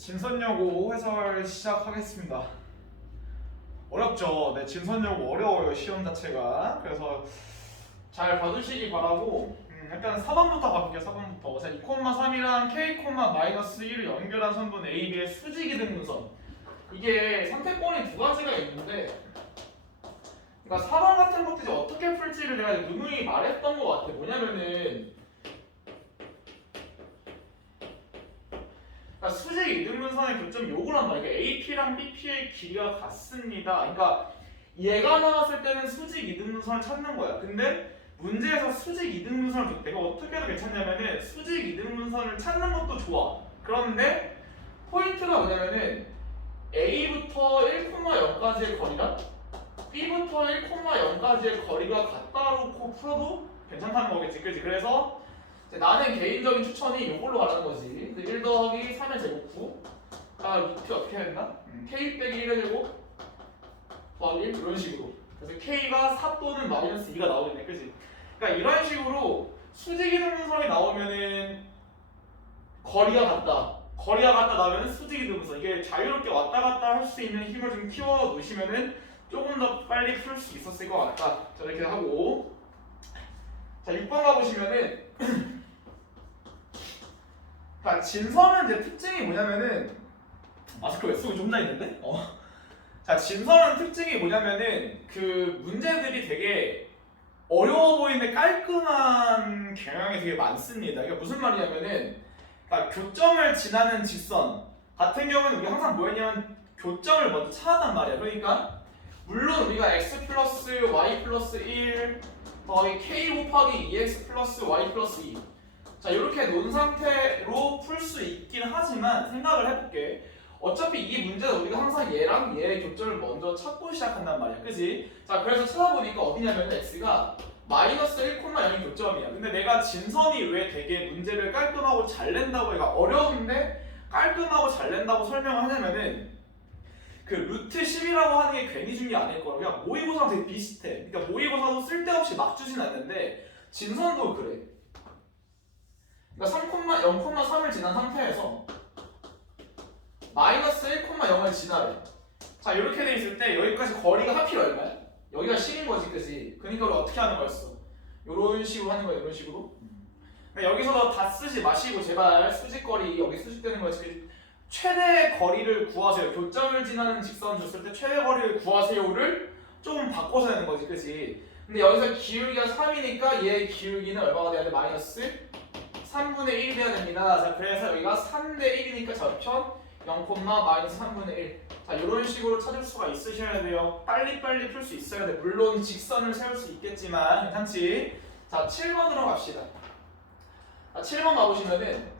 진선여고 해설 시작하겠습니다. 어렵죠? 네, 진선여고 어려워요, 시험 자체가. 그래서 잘 봐주시기 바라고 일단 4번부터 가볼게요. 4번부터. 자, 2,3이랑 K,-1을 연결한 선분 AB의 수직이등 분선. 이게 선택권이 두 가지가 있는데, 그러니까 4번 같은 것들이 어떻게 풀지를 내가 누누이 말했던 것 같아. 뭐냐면은 그러니까 수직 이등분선의 교점 요걸 한다. 이게 AP랑 BP의 길이가 같습니다. 그러니까 얘가 나왔을 때는 수직 이등분선을 찾는 거야. 근데 문제에서 수직 이등분선을 줬대. 내가 어떻게 해도 괜찮냐면은 수직 이등분선을 찾는 것도 좋아. 그런데 포인트가 뭐냐면은 A부터 1,0까지의 거리랑 B부터 1,0까지의 거리가 같다 놓고 풀어도 괜찮다는 거겠지. 그렇지? 그래서 나는 개인적인 추천이 이걸로 가라는 거지. 1 더하기 3의 제곱 9가 루트 어떻게 해야 된다? K 빼기 1의 제곱 더하기 1 이런 식으로. 그래서 K가 4 또는 마이너스 2가 나오겠네. 그치? 그러니까 이런 식으로 수직이등분선이 나오면은 거리가 같다. 거리가 같다 나오면 수직이등분선. 이게 자유롭게 왔다 갔다 할 수 있는 힘을 좀 키워 놓으시면은 조금 더 빨리 풀 수 있었을 것 같다. 자, 이렇게 하고. 자, 6번 가보시면은 자, 진선은 이제 특징이 뭐냐면은 마스크 왜 쓰고 좀 나 있는데? 자, 진선은 특징이 뭐냐면은 그 문제들이 되게 어려워 보이는데 깔끔한 경향이 되게 많습니다. 이게 무슨 말이냐면은 그러니까 교점을 지나는 직선 같은 경우는 우리 항상 뭐였냐면 교점을 먼저 찾았단 말이야. 그러니까 물론 우리가 x 플러스 y 플러스 1 더하기 k 곱하기 2x 플러스 y 플러스 2 자, 이렇게 놓은 상태로 풀 수 있긴 하지만 생각을 해볼게. 어차피 이 문제는 우리가 항상 얘랑 얘의 교점을 먼저 찾고 시작한단 말이야. 그지? 자, 그래서 찾아보니까 어디냐면 x가 마이너스 1,0이 교점이야. 근데 내가 진선이 왜 되게 문제를 깔끔하고 잘 낸다고, 얘가 어려운데 깔끔하고 잘 낸다고 설명을 하냐면은 그 루트 10이라고 하는 게 괜히 준 게 아닐 거야. 그냥 모의고사랑 되게 비슷해. 그러니까 모의고사도 쓸데없이 막 주진 않는데 진선도 그래. 그러니까 0,3을 지난 상태에서 마이너스 1,0을 지나래. 자, 이렇게 돼 있을 때 여기까지 거리가 하필 얼마야? 여기가 10인 거지, 그지? 그러니까 우리 어떻게 하는 거였어? 이런 식으로 하는 거야, 이런 식으로. 그러니까 여기서도 다 쓰지 마시고 제발 수직거리 여기 수직되는 거지. 최대 거리를 구하세요. 교점을 지나는 직선 줬을 때 최대 거리를 구하세요를 좀 바꿔서 하는 거지, 그지? 근데 여기서 기울기가 3이니까 얘의 기울기는 얼마가 돼야 돼? 마이너스 3분의 1이 돼야 됩니다. 자, 그래서 여기가 3대 1이니까 저편 0, 마이너스 3분의 1. 자, 이런 식으로 찾을 수가 있으셔야 돼요. 빨리빨리 풀 수 있어야 돼. 물론 직선을 세울 수 있겠지만 괜찮지? 자, 7번으로 갑시다. 자, 7번 가보시면은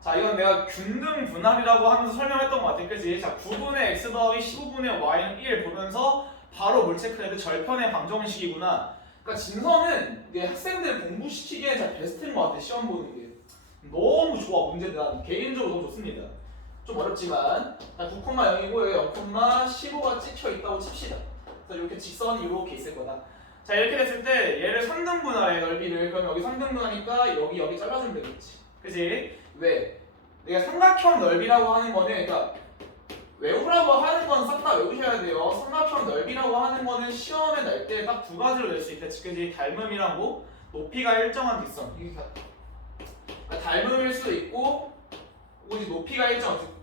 자, 이건 내가 균등 분할이라고 하면서 설명했던 것 같아. 그치? 자, 9분의 x 더하기 15분의 y는 1 보면서 바로 뭘 체크해야 돼? 절편의 방정식이구나. 그러니까 진선은 이게 학생들 공부시키기에 잘 베스트인 것 같아. 시험 보는 게 너무 좋아. 문제들 난 개인적으로 너무 좋습니다. 좀 어렵지만 9,0이고 여기 0,15가 찍혀 있다고 칩시다. 그래서 이렇게 직선이 이렇게 있을 거다. 자, 이렇게 됐을 때 얘를 3등분할해 넓이를. 그럼 여기 3등분하니까 여기 잘라주면 되겠지. 그치? 왜? 내가 삼각형 넓이라고 하는 거는 그러니까 외우라고 하는 건 싹 다 외우셔야 돼요. 삼각형 넓이라고 하는 거는 시험에 낼 때 딱 두 가지로 낼 수 있다. 그치? 닮음이랑 뭐 높이가 일정한 직선. 그러니까 닮음일 수도 있고 높이가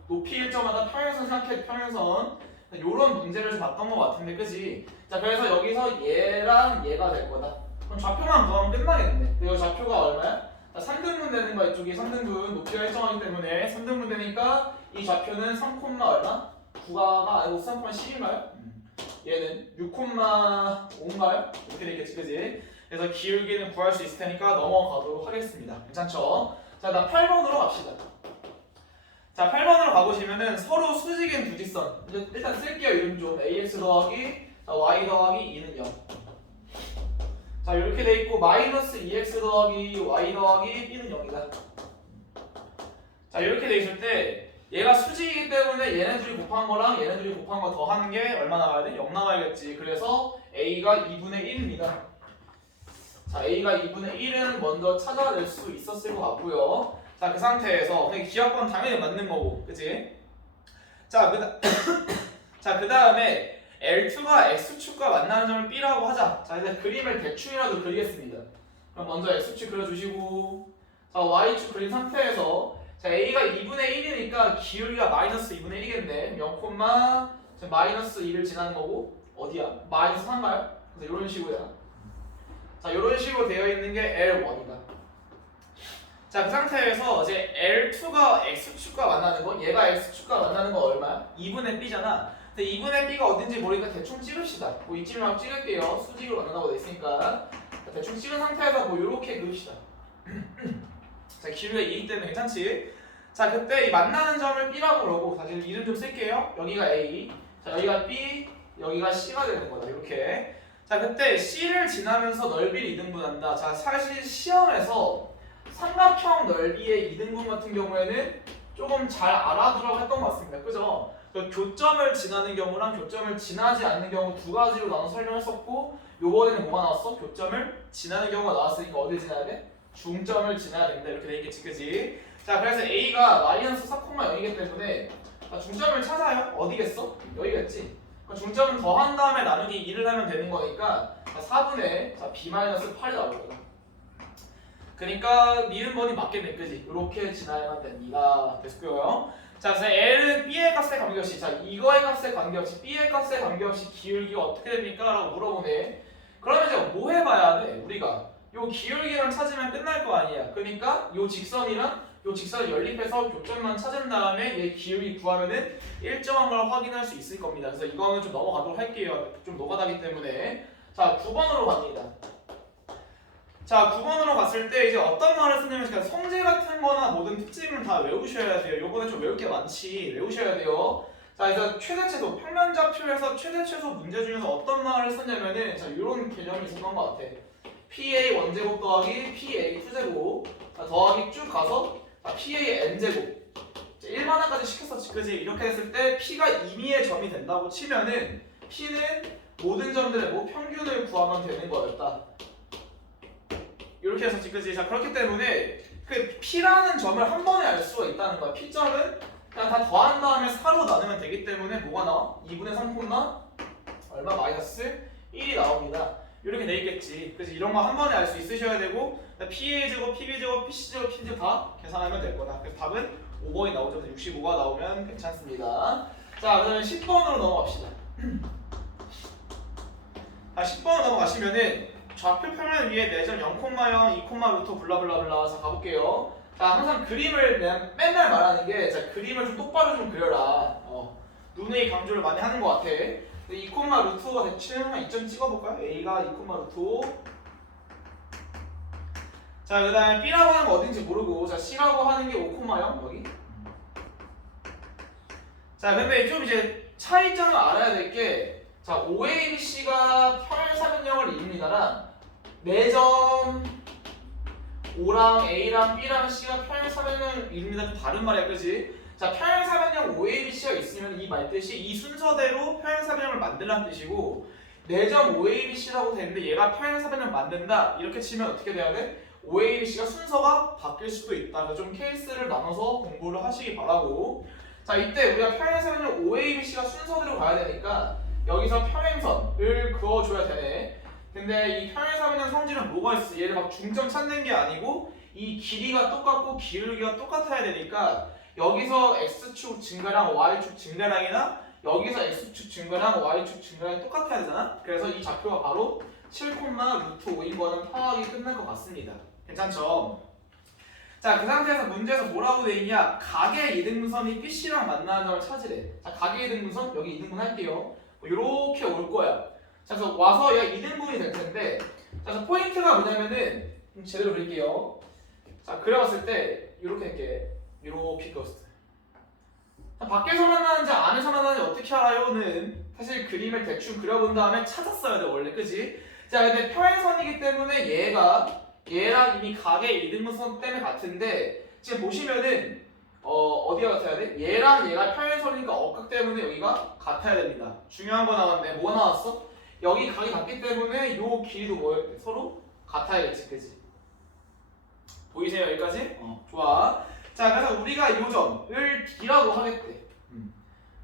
높이 일정하다 평행선 생각해. 평행선 요런 문제를 좀 봤던 것 같은데, 그지? 자, 그래서 여기서 얘랑 얘가 될 거다. 그럼 좌표만 구하면 끝나겠네. 그리고 좌표가 얼마야? 자, 3등분 되는 거야. 이쪽이 3등분 높이가 일정하기 때문에 3등분 되니까 이 좌표는 3, 얼마? 9가 아니고 3,10인가요? 얘는 6,5인가요? 이렇게 되겠지, 그지? 그래서 기울기는 구할 수 있을 테니까 넘어가도록 하겠습니다. 괜찮죠? 자, 다음 8번으로 갑시다. 자, 8번으로 가보시면은 서로 수직인 두 직선. 일단 쓸게요. 이름 좀. ax 더하기 y 더하기 2는 0. 자, 이렇게 돼 있고 마이너스 2x 더하기 y 더하기 b는 0이다. 자, 이렇게 돼 있을 때 얘가 수직이기 때문에 얘네들이 곱한 거랑 얘네들이 곱한 거 더하는 게 얼마 나와야 돼? 0 나와야겠지. 그래서 a가 2분의 1입니다. 자, a가 2분의 1은 먼저 찾아낼 수 있었을 것 같고요. 자, 그 상태에서 기하권 당연히 맞는 거고, 그치? 자, 자, 그 다음에 L2가 X축과 만나는 점을 B라고 하자. 자, 이제 그림을 대충이라도 그리겠습니다. 그럼 먼저 X축 그려주시고, 자, Y축 그린 상태에서, 자, A가 2분의 1이니까 기울기가 마이너스 2분의 1이겠네. 0, 마이너스 2를 지나는 거고, 어디야? 마이너스 3인가요? 그래서 이런 식으로야. 자, 이런 식으로 되어 있는 게 L1이다. 자, 그 상태에서 이제 L2가 X축과 만나는 거, 얘가 X축과 만나는 거 얼마야? 2분의 B잖아. 근데 2분의 B가 어딘지 모르니까 대충 찍읍시다. 뭐 이쯤이면 찍을게요. 수직으로 만난다고 돼 있으니까. 자, 대충 찍은 상태에서 뭐 요렇게 그립시다. 자, 기울기가 2이기 때문에 괜찮지? 자, 그때 이 만나는 점을 B라고 그러고, 사실 이름 좀 쓸게요. 여기가 A, 자, 여기가 B, 여기가 C가 되는 거다. 이렇게. 자, 그때 C를 지나면서 넓이를 이등분한다. 자, 사실 시험에서 삼각형 넓이의 이등분 같은 경우에는 조금 잘 알아두라고 했던 것 같습니다. 그죠? 교점을 지나는 경우랑 교점을 지나지 않는 경우 두 가지로 나눠 설명했었고, 요번에는 뭐가 나왔어? 교점을 지나는 경우가 나왔으니까 어딜 지나야 돼? 중점을 지나야 된다. 이렇게 돼 있겠지, 그지? 자, 그래서 A가 마이너스 4,0이기 때문에 중점을 찾아요. 어디겠어? 여기겠지? 중점은 더한 다음에 나누기 2를 하면 되는 거니까 4분의 B-8이 나오거든. 그러니까 미음번이 맞겠네, 그지? 이렇게 지나야만 됩니다. 됐고요. 자, 그래서 L은 B의 값에 관계없이, 자, 이거의 값에 관계없이 B의 값에 관계없이 기울기가 어떻게 됩니까? 라고 물어보네. 그러면 이제 뭐 해봐야 돼? 우리가 요 기울기만 찾으면 끝날 거 아니야. 그러니까 요 직선이랑 요 직선을 연립해서 교점만 찾은 다음에 얘 기울기 구하면은 일정한 걸 확인할 수 있을 겁니다. 그래서 이거는 좀 넘어가도록 할게요. 좀 노가다기 때문에. 자, 9번으로 갑니다. 자, 9번으로 갔을 때 이제 어떤 말을 쓰냐면, 그냥 성질 같은 거나 모든 특징을 다 외우셔야 돼요. 요번에 좀 외울 게 많지. 외우셔야 돼요. 자, 그래서 최대최소, 평면좌표에서 최대최소 문제 중에서 어떤 말을 쓰냐면은, 자, 요런 개념이 있었던 것 같아. PA 원제곱 더하기 PA 투제곱 더하기 쭉 가서 PA n제곱 1만원까지 시켰었지, 그지? 이렇게 했을 때 P가 임의의 점이 된다고 치면은 P는 모든 점들의 뭐 평균을 구하면 되는 거였다. 이렇게 했었지, 그지? 자, 그렇기 때문에 그 P라는 점을 한 번에 알 수가 있다는 거야. P점은 그냥 다 더한 다음에 4로 나누면 되기 때문에 뭐가 나와? 2분의 3 얼마? 마이너스 1이 나옵니다. 이렇게 돼 있겠지. 그래서 이런 거 한 번에 알 수 있으셔야 되고, PA 제곱, PB 제곱, PC 제곱, PC 제곱 다 계산하면 될 거다. 그래서 답은 5번이 나오죠. 65가 나오면 괜찮습니다. 자, 그다음에 10번으로 넘어갑시다. 자, 10번으로 넘어가시면은 좌표 평면 위에 4점 0,0, 2, 루트 블라블라블라. 자, 가볼게요. 자, 항상 그림을 맨날 말하는 게, 자, 그림을 좀 똑바로 좀 그려라. 눈의 강조를 많이 하는 것 같아. 2, 루트 5가 대충 한 2점 찍어볼까요? A가 2, 루트 5. 자, 그 다음에 B라고 하는 거 어딘지 모르고, 자, C라고 하는 게 5,0 여기. 자, 근데 좀 이제 차이점을 알아야 될 게, 자, OABC가 평행사변형을 이룹니다랑 4점 O랑 A랑 B랑 C가 평행사변형을 이룹니다. 다른 말이야, 그지? 자, 평행사변형 OABC가 있으면 이 말뜻이 이 순서대로 평행사변형을 만들라는 뜻이고, 4점 OABC라고 되는데 얘가 평행사변형을 만든다 이렇게 치면 어떻게 돼야 돼? OABC가 순서가 바뀔 수도 있다. 그래서 좀 케이스를 나눠서 공부를 하시기 바라고. 자, 이때 우리가 평행사변형 OABC가 순서대로 가야 되니까 여기서 평행선을 그어줘야 되네. 근데 이 평행사변형 성질은 뭐가 있어? 얘를 막 중점 찾는 게 아니고 이 길이가 똑같고 기울기가 똑같아야 되니까 여기서 X축 증가량, Y축 증가량이나 여기서 X축 증가량, Y축 증가량이 똑같아야 되잖아? 그래서 이 좌표가 바로 7, 루트 5인 거는 파악이 끝날 것 같습니다. 괜찮죠? 자, 그 상태에서 문제에서 뭐라고 돼 있냐? 각의 이등분선이 BC랑 만나는 점을 찾으래. 자, 각의 이등분선, 여기 이등분 할게요. 이렇게 올 거야. 자, 그래서 와서 얘가 이등분이 될 텐데, 자, 그래서 포인트가 뭐냐면은, 제대로 그릴게요. 자, 그려봤을 때, 이렇게 할게. 이렇게 그었을 때. 밖에서 만나는지 안에서 만나는지 어떻게 알아요?는 사실 그림을 대충 그려본 다음에 찾았어야 돼, 원래, 그지? 자, 근데 평행선이기 때문에 얘랑 이미 각의 이등분선 때문에 같은데, 지금 보시면은 어디가 같아야 돼? 얘랑 얘가 평행선이니까 억각 때문에 여기가 같아야 됩니다. 중요한 거 나왔네. 뭐가 나왔어? 여기 각이 같기 때문에 요 길이도 뭐예요? 서로 같아야겠지, 그지? 보이세요 여기까지? 좋아. 자 그래서 우리가 이 점을 D라고 하겠대.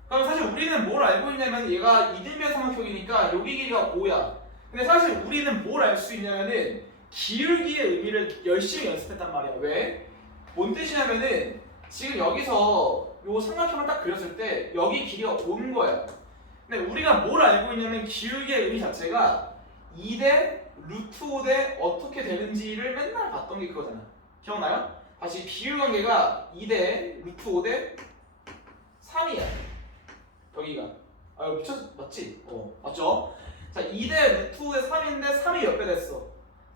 그럼 사실 우리는 뭘 알고 있냐면 얘가 이등변 삼각형이니까 여기 길이가 5야. 근데 사실 우리는 뭘 알 수 있냐면은 기울기의 의미를 열심히 연습했단 말이야. 왜? 뭔 뜻이냐면은 지금 여기서 요 삼각형을 딱 그렸을 때 여기 길이가 5인 거야. 근데 우리가 뭘 알고 있냐면 기울기의 의미 자체가 2대 루트 5대 어떻게 되는지를 맨날 봤던 게 그거잖아. 기억나요? 다시 비율 관계가 2대 루트 5대 3이야. 여기가. 아 이거 맞지? 맞죠? 자 2대 루트 5대 3인데 3이 몇 배 됐어?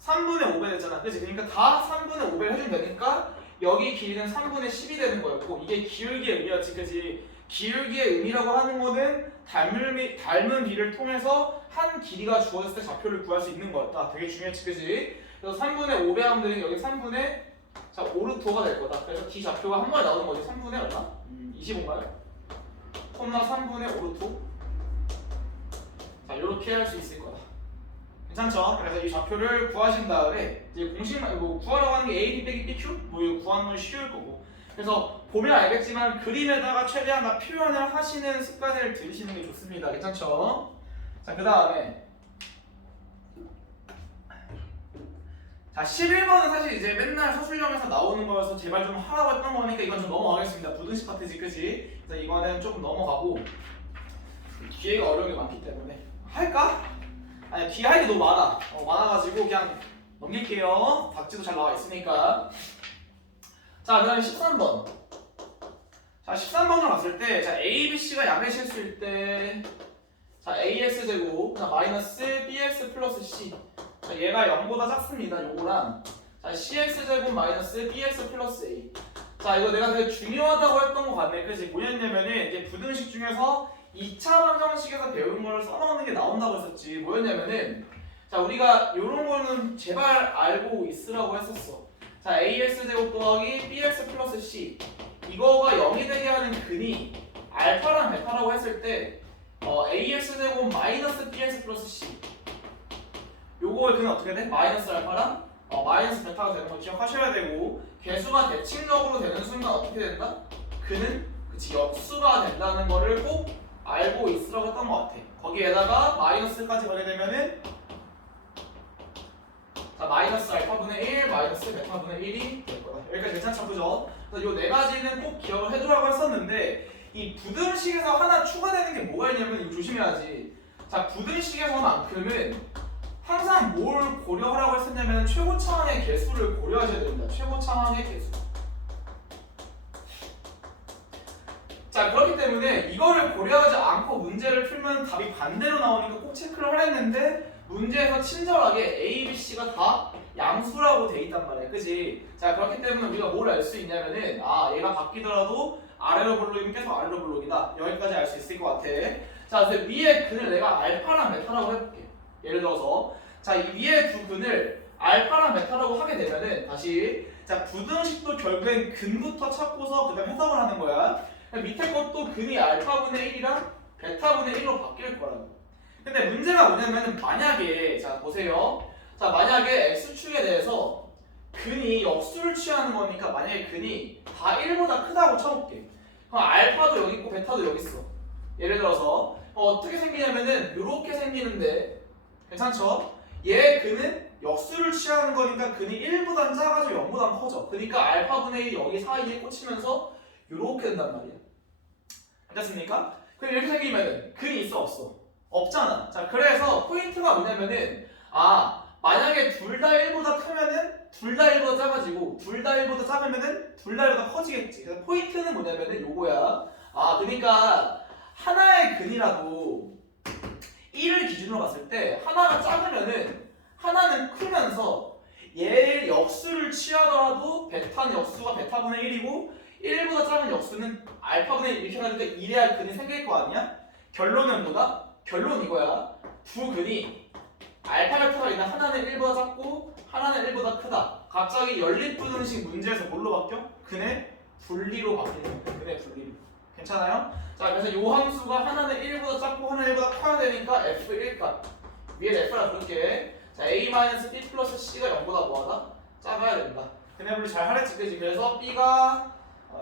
3분의 5배 됐잖아. 그치? 그러니까 다 3분의 5배를 해주면 되니까 여기 길이는 3분의 10이 되는 거였고 이게 기울기의 의미였지. 그치? 기울기의 의미라고 하는 거는 닮은 비를 통해서 한 길이가 주어졌을 때 좌표를 구할 수 있는 거였다. 되게 중요했지. 그치? 그래서 3분의 5배 하면 되는 여기 3분의 5루트 5가 될 거다. 그래서 D 좌표가 한 번에 나오는 거지. 3분의 얼마? 25인가요? 콤마 3분의 5루트 5. 자 이렇게 할 수 있을 거다. 괜찮죠? 그래서 이 좌표를 구하신 다음에 이제 공식만 구하라고 하는 게 A, B 빼기 BQ? 이거 구하는 건 쉬울 거고. 그래서 보면 알겠지만 그림에다가 최대한 다 표현을 하시는 습관을 들이시는 게 좋습니다. 괜찮죠? 자 그 다음에 자 11번은 사실 이제 맨날 서술형에서 나오는 거여서 제발 좀 하라고 했던 거니까 이건 좀 넘어가겠습니다. 부등식 파트지 그치? 그래서 이거는 조금 넘어가고 뒤에가 어려운 게 많기 때문에 할까? 아니 뒤에 할 게 너무 많아. 많아가지고 그냥 넘길게요. 박지도 잘 나와 있으니까. 자 그 다음에 13번. 자 13번으로 갔을 때 자 A, B, C가 양의 실수일 때 자 AX제곱 마이너스 BX 플러스 C. 자 얘가 0보다 작습니다. 요거랑 자 CX제곱 마이너스 BX 플러스 A. 자 이거 내가 되게 중요하다고 했던 거 같네. 그치? 뭐였냐면은 이제 부등식 중에서 2차 방정식에서 배운 거를 써놓는 게 나온다고 했었지. 뭐였냐면은 자 우리가 요런 거는 제발 알고 있으라고 했었어. 자 AX제곱 더하기 BX 플러스 C 이거가 0이 되게 하는 근이 알파랑 베타라고 했을 때 AX제곱 마이너스 BX 플러스 C 요거의 근은 어떻게 돼? 마이너스 알파랑 마이너스 베타가 되는 거 기억하셔야 되고 개수가 대칭적으로 되는 순간 어떻게 된다? 그는 그치 역수가 된다는 거를 꼭 알고 있으라고 했던 것 같아. 거기에다가 마이너스까지 가게 되면은 자 마이너스 알파분의 1 마이너스 베타분의 1이 될 거다. 여기까지 괜찮죠? 그죠? 그래서 요 네 가지는 꼭 기억을 해두라고 했었는데 이 부등식에서 하나 추가되는 게 뭐가 있냐면 이거 조심해야지. 자 부등식에서만큼은 항상 뭘 고려하라고 했었냐면 최고차항의 개수를 고려하셔야 됩니다. 최고차항의 개수. 자 그렇기 때문에 이거를 고려하지 않고 문제를 풀면 답이 반대로 나오니까 꼭 체크를 하려 했는데 문제에서 친절하게 A, B, C가 다 양수라고 돼 있단 말이야. 그지? 자 그렇기 때문에 우리가 뭘 알 수 있냐면은 얘가 바뀌더라도 아래로 볼록이면 계속 아래로 볼록이다. 여기까지 알 수 있을 것 같아. 자 그래서 위에 근을 내가 알파랑 베타라고 해볼게. 예를 들어서 자 이 위에 두 근을 알파랑 베타라고 하게 되면은 다시 자 부등식도 결국엔 근부터 찾고서 그 다음 해석을 하는 거야. 밑에 것도 근이 알파분의 1이랑 베타분의 1로 바뀔 거라고. 근데 문제가 뭐냐면은 만약에 자 보세요. 자 만약에 x축에 대해서 근이 역수를 취하는 거니까 만약에 근이 다 1보다 크다고 쳐볼게. 그럼 알파도 여기 있고 베타도 여기 있어. 예를 들어서 어떻게 생기냐면은 이렇게 생기는데 괜찮죠? 얘 근은 역수를 취하는 거니까 근이 1보다 작아지고 0보다 커져. 그러니까 알파분의 1이 여기 사이에 꽂히면서 이렇게 된단 말이야. 됐습니까? 그럼 이렇게 생기면 근이 있어 없어? 없잖아. 자 그래서 포인트가 뭐냐면은 만약에 둘 다 1보다 크면은 둘 다 1보다 작아지고 둘 다 1보다 작으면은 둘 다 1보다 커지겠지. 그래서 포인트는 뭐냐면은 요거야. 그러니까 하나의 근이라도 1을 기준으로 봤을 때 하나가 작으면은 하나는 크면서 얘 역수를 취하더라도 베타는 역수가 베타분의 1이고 1보다 작은 역수는 알파분의 1 이렇게 하니까 이래야 근이 생길 거 아니야? 결론은 뭐다? 결론 이거야. 두 근이 알파 베타가 있는 하나는 1보다 작고 하나는 1보다 크다. 갑자기 연립부등식 문제에서 뭘로 바뀌어? 근의 분리로 바뀌는 거야. 근의 분리로. 괜찮아요? 자 그래서 요 함수가 하나는 1보다 작고 하나는 1보다 커야 되니까 f1 값 위에 f라 부를게. 자 a-b 플러스 c가 0보다 뭐하다? 작아야 된다. 걔네분이 잘 하랬지, 그지? 그래서 B가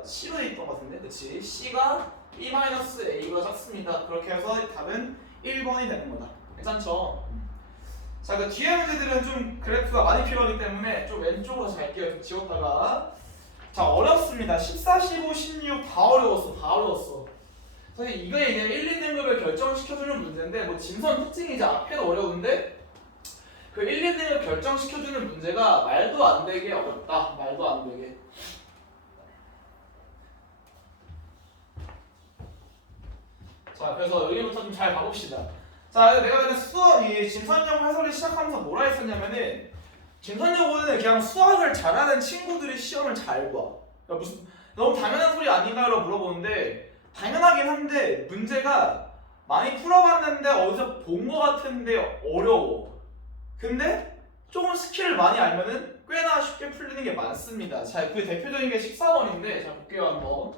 C로 돼 있던 것 같은데, 그치? C가 B-A보다 작습니다. 그렇게 해서 답은 1번이 되는 거다. 괜찮죠? 자, 그 뒤에 문제들은 좀 그래프가 많이 필요하기 때문에 좀 왼쪽으로 잘 할게요. 좀 지웠다가. 자, 어렵습니다. 14, 15, 16 다 어려웠어. 다 어려웠어. 사실 이거에 그냥 1, 2등급을 결정시켜주는 문제인데 뭐 진선 특징이지 앞에도 어려운데 그 1, 2등급 결정시켜주는 문제가 말도 안 되게 어렵다. 말도 안 되게. 자, 그래서 여기부터 좀 잘 봐봅시다. 자, 내가 그냥 이 진선여고 해설을 시작하면서 뭐라 했었냐면은 진선여고는 그냥 수학을 잘하는 친구들이 시험을 잘 봐. 그러니까 무슨 너무 당연한 소리 아닌가요? 물어보는데 당연하긴 한데 문제가 많이 풀어봤는데 어디서 본 거 같은데 어려워. 근데 조금 스킬을 많이 알면은 꽤나 쉽게 풀리는 게 많습니다. 자, 그 대표적인 게 14번인데 자 볼게요 한번.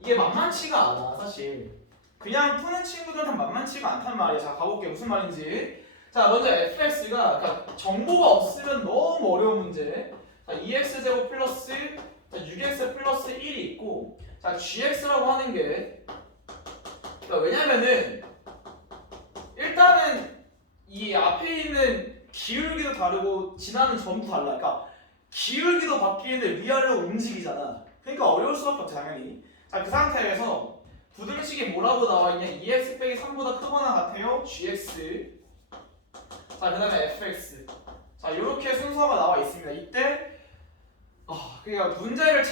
이게 만만치가 않아 사실. 그냥 푸는 친구들은 만만치가 않단 말이야. 자, 가볼게요. 무슨 말인지. 자, 먼저 fx가 그러니까 정보가 없으면 너무 어려운 문제. 자, 2x제곱 플러스 6x 플러스 1이 있고 자, gx라고 하는 게 그러니까 왜냐면은 일단은 이 앞에 있는 기울기도 다르고 지나는 점도 달라. 그러니까 기울기도 바뀌는데 위아래로 움직이잖아. 그러니까 어려울 수밖에 없지 당연히. 자, 그 상태에서 부등식이 뭐라고 나와있냐? 2x 빼기 3보다 크거나 같아요. gx. 자, 그 다음에 fx. 자, 이렇게 순서가 나와 있습니다. 이때 그러니까 문제를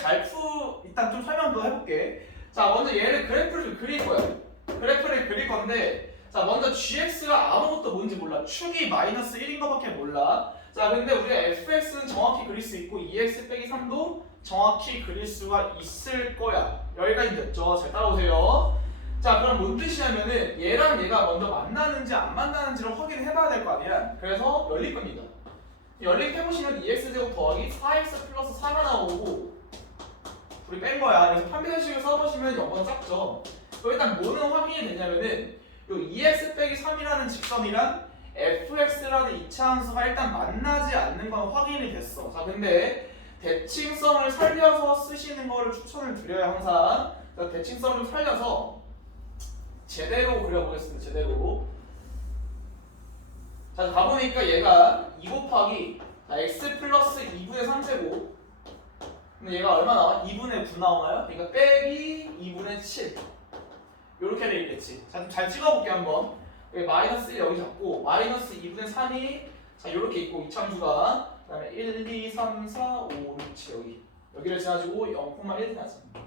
일단 좀 설명 더 해볼게. 자, 먼저 얘를 그래프를 그릴 거야. 그래프를 그릴 건데 자, 먼저 gx가 아무것도 뭔지 몰라. 축이 마이너스 1인 것밖에 몰라. 자, 근데 우리가 fx는 정확히 그릴 수 있고 2x 빼기 3도 정확히 그릴 수가 있을 거야. 여기까지 됐죠? 잘 따라오세요. 자, 그럼 뭔 뜻이냐면은 얘랑 얘가 먼저 만나는지 안 만나는지를 확인해 봐야 될 거 아니야. 그래서 열릴 겁니다. 열립해보시면 2x제곱 더하기 4x 플러스 4가 나오고 우리 뺀 거야. 그래서 판별식을 써보시면 0보다 작죠. 그럼 일단 뭐는 확인이 되냐면은 요 2x 빼기 3이라는 직선이랑 fx라는 이차함수가 일단 만나지 않는 건 확인이 됐어. 자, 근데 대칭성을 살려서 쓰시는 거를 추천을 드려요 항상. 그래서 대칭성을 좀 살려서 제대로 그려보겠습니다. 제대로. 자, 가보니까 얘가 2 곱하기 x 플러스 2분의 3제곱. 근데 얘가 얼마 나와? 2분의 9 나오나요? 그러니까 빼기 2분의 7. 요렇게 돼 있겠지. 자, 좀 잘 찍어볼게 한번. 여기 마이너스 1 여기 잡고 마이너스 2분의 3이 자 요렇게 있고 이차함수가 그 다음에 1, 2, 3, 4, 5, 6, 7 여기를 지나주고 0,1 지나집니다.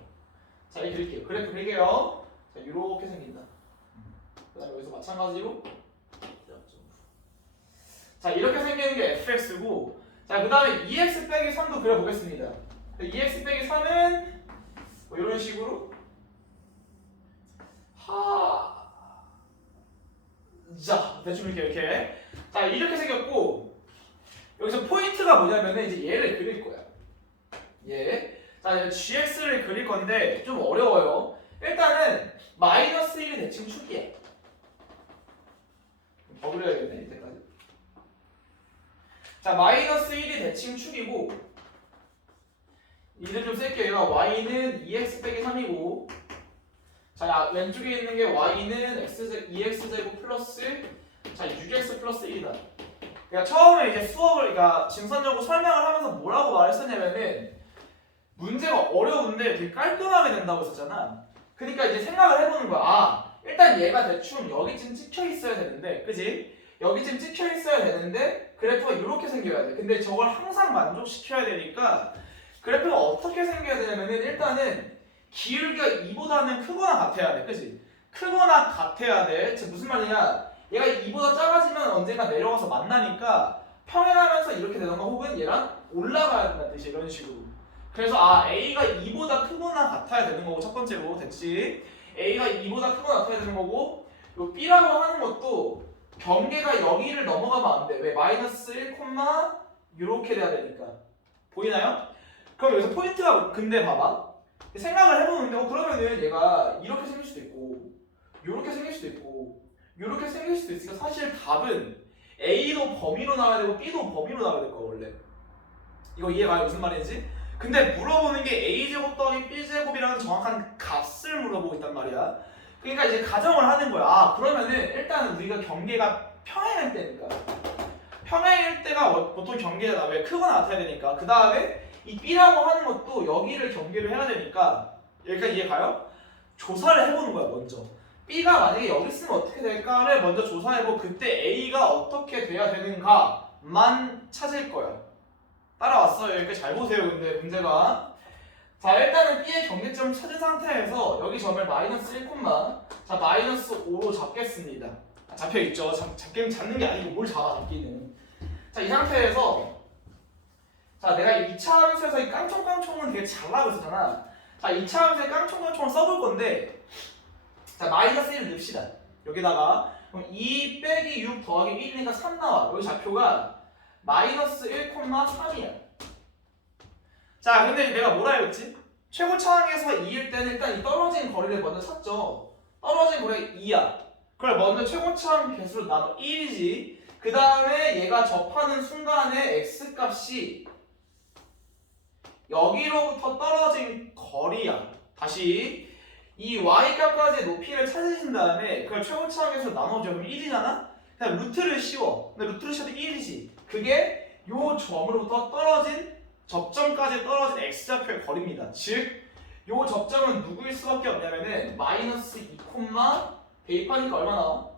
자, 이렇게 그릴게요. 그래프 그릴게요. 자, 요렇게 생긴다. 그 다음에 여기서 마찬가지로 자, 이렇게 생기는 게 fx고 자, 그 다음에 2x 빼기 3도 그려보겠습니다. 2x 빼기 3은 뭐 이런 식으로 자, 대충 이렇게 자, 이렇게 생겼고 여기서 포인트가 뭐냐면은 이제 얘를 그릴 거야. 얘. 자, gx를 그릴 건데 좀 어려워요. 일단은 마이너스 1이 대칭 축이야. 더 그려야겠네 이때까지. 자, 마이너스 1이 대칭 축이고 이를 좀 쓸게요. 얘가 y는 2x 빼기 3이고 자, 왼쪽에 있는 게 y는 2x제곱 플러스 자, 6x 플러스 1이다. 그러니까 처음에 이제 수업을 그러니까 진선여고 설명을 하면서 뭐라고 말했었냐면은 문제가 어려운데 되게 깔끔하게 된다고 했었잖아. 그러니까 이제 생각을 해보는 거야. 아, 일단 얘가 대충 여기쯤 찍혀 있어야 되는데, 그지? 여기쯤 찍혀 있어야 되는데 그래프가 이렇게 생겨야 돼. 근데 저걸 항상 만족시켜야 되니까 그래프가 어떻게 생겨야 되냐면은 일단은 기울기가 2보다는 크거나 같아야 돼. 그치? 크거나 같아야 돼. 즉 무슨 말이냐? 얘가 2보다 작아지면 언젠가 내려가서 만나니까 평행하면서 이렇게 되던가 혹은 얘랑 올라가야 된다는 뜻이 이런 식으로. 그래서 A가 2보다 크거나 같아야 되는 거고 첫 번째로 됐지? A가 2보다 크거나 같아야 되는 거고 요 B라고 하는 것도 경계가 여기를 넘어가면 안 돼. 왜? 마이너스 1, 요렇게 돼야 되니까. 보이나요? 그럼 여기서 포인트가 근데 봐봐. 생각을 해보는데 그러면은 얘가 이렇게 생길 수도 있고 요렇게 생길 수도 있고 요렇게 생길 수도 있으니까 사실 답은 A도 범위로 나와야 되고 B도 범위로 나와야 될 거야 원래. 이거 이해가요? 무슨 말인지? 근데 물어보는 게 a제곱 더하기 b제곱이라는 정확한 값을 물어보고 있단 말이야. 그러니까 이제 가정을 하는 거야. 아, 그러면은 일단 우리가 경계가 평행일 때니까. 평행일 때가 보통 경계가 왜 크거나 같아야 되니까. 그 다음에 이 b라고 하는 것도 여기를 경계로 해야 되니까. 여기까지 이해가요? 조사를 해보는 거야 먼저. b가 만약에 여기 있으면 어떻게 될까를 먼저 조사해보고 그때 a가 어떻게 돼야 되는가만 찾을 거야. 따라왔어요. 여기까지 잘 보세요. 근데 문제가 자 일단은 b의 경계점을 찾은 상태에서 여기 점을 마이너스 1, 자 마이너스 5로 잡겠습니다. 잡혀있죠. 잡는 게 아니고 뭘 잡아 잡기는. 자 이 상태에서 자 내가 2차 함수에서 이 깡총깡총은 되게 잘 나오고 있었잖아. 자 2차 함수에 깡총깡총을 써볼 건데 자 마이너스 1을 넣읍시다. 여기다가 그럼 2 빼기 6 더하기 1이니까 3 나와. 여기 좌표가 마이너스 1, 3이야. 자 근데 내가 뭐라 했지? 최고차항에서 2일 때는 일단 이 떨어진 거리를 먼저 찾죠. 떨어진 거리가 2야. 그걸 먼저 최고차항 개수로 나눠 1이지. 그 다음에 얘가 접하는 순간에 x값이 여기로부터 떨어진 거리야. 다시 이 y값까지의 높이를 찾으신 다음에 그걸 최고차항에서 나눠줘. 그럼 1이잖아? 그냥 루트를 씌워. 근데 루트를 씌워도 1이지. 그게 요 점으로부터 떨어진 접점까지 떨어진 x좌표의 거리입니다. 즉, 요 접점은 누구일 수밖에 없냐면은 마이너스 2, 대입하니까 얼마 나와?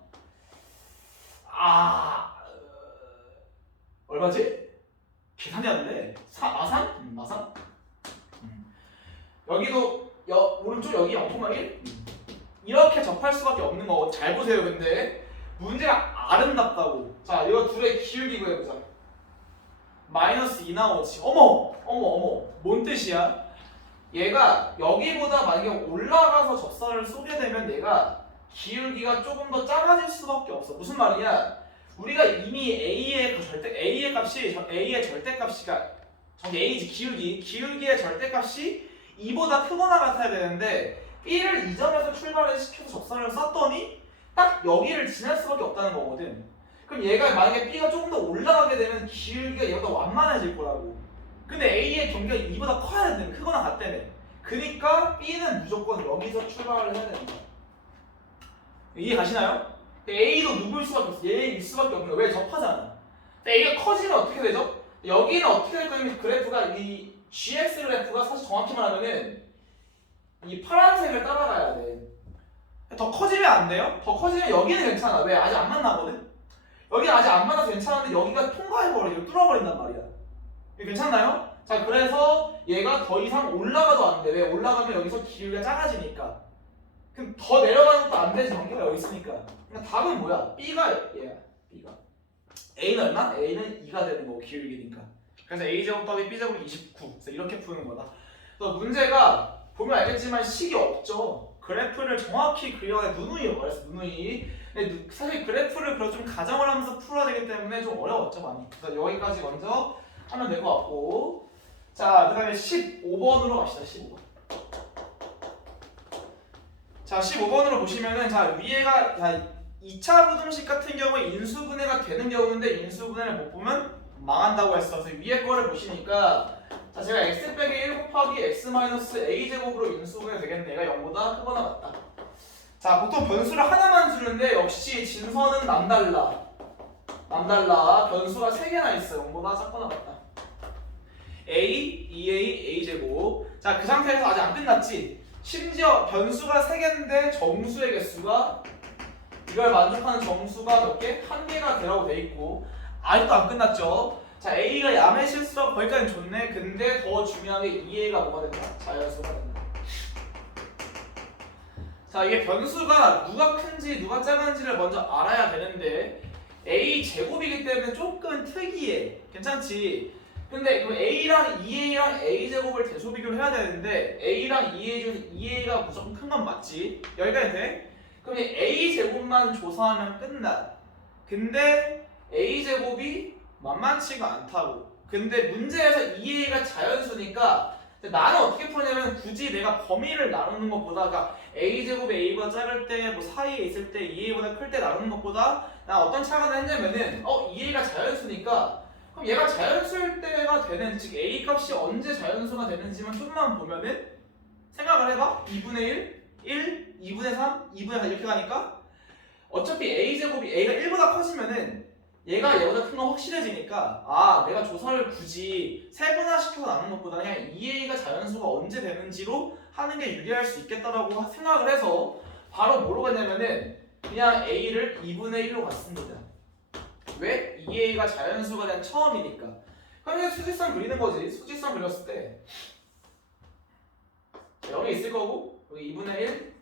얼마지? 계산이 안 돼. 마상? 마상? 여기도 오른쪽 여기 0,1? 이렇게 접할 수밖에 없는 거고. 잘 보세요. 근데 문제가 아름답다고. 자, 이거 둘의 기울기 구해보자. 마이너스 2 나오지. 어머. 뭔 뜻이야? 얘가 여기보다 만약에 올라가서 접선을 쏘게 되면 얘가 기울기가 조금 더 작아질 수밖에 없어. 무슨 말이냐? 우리가 이미 A의 값이 A의 절대값이가 정리 A지 기울기의 절대값이 2보다 크거나 같아야 되는데 B를 이 점에서 출발을 시켜서 접선을 쐈더니 딱 여기를 지날 수밖에 없다는 거거든. 그럼 얘가 만약에 B가 조금 더 올라가게 되면 기울기가 얘보다 완만해질 거라고. 근데 A의 경계가 2보다 커야 돼. 크거나 같다며. 그러니까 B는 무조건 여기서 출발을 해야 된다. 이해 가시나요? A도 누구일 수밖에 없어. 얘일 수밖에 없는 거야. 왜? 접하잖아. A가 커지면 어떻게 되죠? 여기는 어떻게 될 거냐면 그래프가 이 GX 그래프가 사실 정확히 말하면은 이 파란색을 따라가야 돼. 더 커지면 안 돼요? 더 커지면 여기는 괜찮아. 왜? 아직 안 만나거든? 여기는 아직 안 만나서 괜찮은데 여기가 통과해버려. 뚫어버린단 말이야. 괜찮나요? 자, 그래서 얘가 더 이상 올라가도 안 돼. 왜? 올라가면 여기서 기울기가 작아지니까. 그럼 더 내려가는 것도 안 되지. 관계가 여기 있으니까. 그러니까 답은 뭐야? B가 얘야. B가. A는 얼마? A는 2가 되는 거고 기울기니까. 그래서 A제곱 더하기 B제곱 29. 그래서 이렇게 푸는 거다. 또 문제가 보면 알겠지만 식이 없죠. 그래프를 정확히 그려야 누누이 말했어. 누누이. 근데 사실 그래프를 그려 좀 가정을 하면서 풀어야 되기 때문에 좀 어려웠죠 많이. 그래서 여기까지 먼저 하면 될 것 같고. 자, 그 다음에 15번으로 갑시다. 15번. 자, 15번으로 보시면은 자 위에가 2차 부등식 같은 경우에 인수분해가 되는 경우인데 인수분해를 못 보면 망한다고 했어. 그래서 위에 거를 보시니까 자 제가 x 빼기 1 곱하기 x 마이너스 a 제곱으로 인수분해 되겠네. 얘가 0보다 크거나 같다. 자 보통 변수를 하나만 주는데 역시 진선은 남달라. 변수가 3개나 있어. 0보다 작거나 같다. a, 2a, a 제곱. 자 그 상태에서 아직 안 끝났지. 심지어 변수가 3개인데 정수의 개수가 이걸 만족하는 정수가 몇 개? 1개가 되라고 돼 있고 아직도 안 끝났죠. 자 A가 야매 실수라고 거기까지 좋네. 근데 더 중요한 게 2A가 뭐가 된다? 자연수가 된다. 자 이게 변수가 누가 큰지 누가 작은지를 먼저 알아야 되는데 A 제곱이기 때문에 조금 특이해. 괜찮지? 근데 그럼 A랑 2A랑 A제곱을 대소 비교를 해야 되는데 A랑 2A 중에서 2A가 무조건 큰 건 맞지? 여기까지 돼? 그럼 A제곱만 조사하면 끝나. 근데 A제곱이 만만치가 않다고. 근데 문제에서 2A가 자연수니까 나는 어떻게 푸냐면 굳이 내가 범위를 나누는 것보다 그러니까 A제곱이 A보다 작을 때 뭐 사이에 있을 때 2A보다 클 때 나누는 것보다 난 어떤 차가 했냐면은 2A가 자연수니까 그럼 그럼 얘가 자연수일 때가 되는, 즉 a 값이 언제 자연수가 되는지만 좀만 보면은 생각을 해봐. 2분의 1, 2분의 3, 2분의 4 이렇게 가니까 어차피 a제곱이 a가 1보다 커지면은 얘가 얘보다 큰 건 확실해지니까 아 내가 조사를 굳이 세분화시켜서 나눈 것보다 그냥 2a가 자연수가 언제 되는지로 하는 게 유리할 수 있겠다라고 생각을 해서 바로 뭐로 갔냐면은 그냥 a를 2분의 1로 갔습니다. 왜? 2a가 자연수가 된 처음이니까. 그럼 그냥 수직선 그리는 거지. 수직선 그렸을 때 여기 있을 거고 여기 2분의 1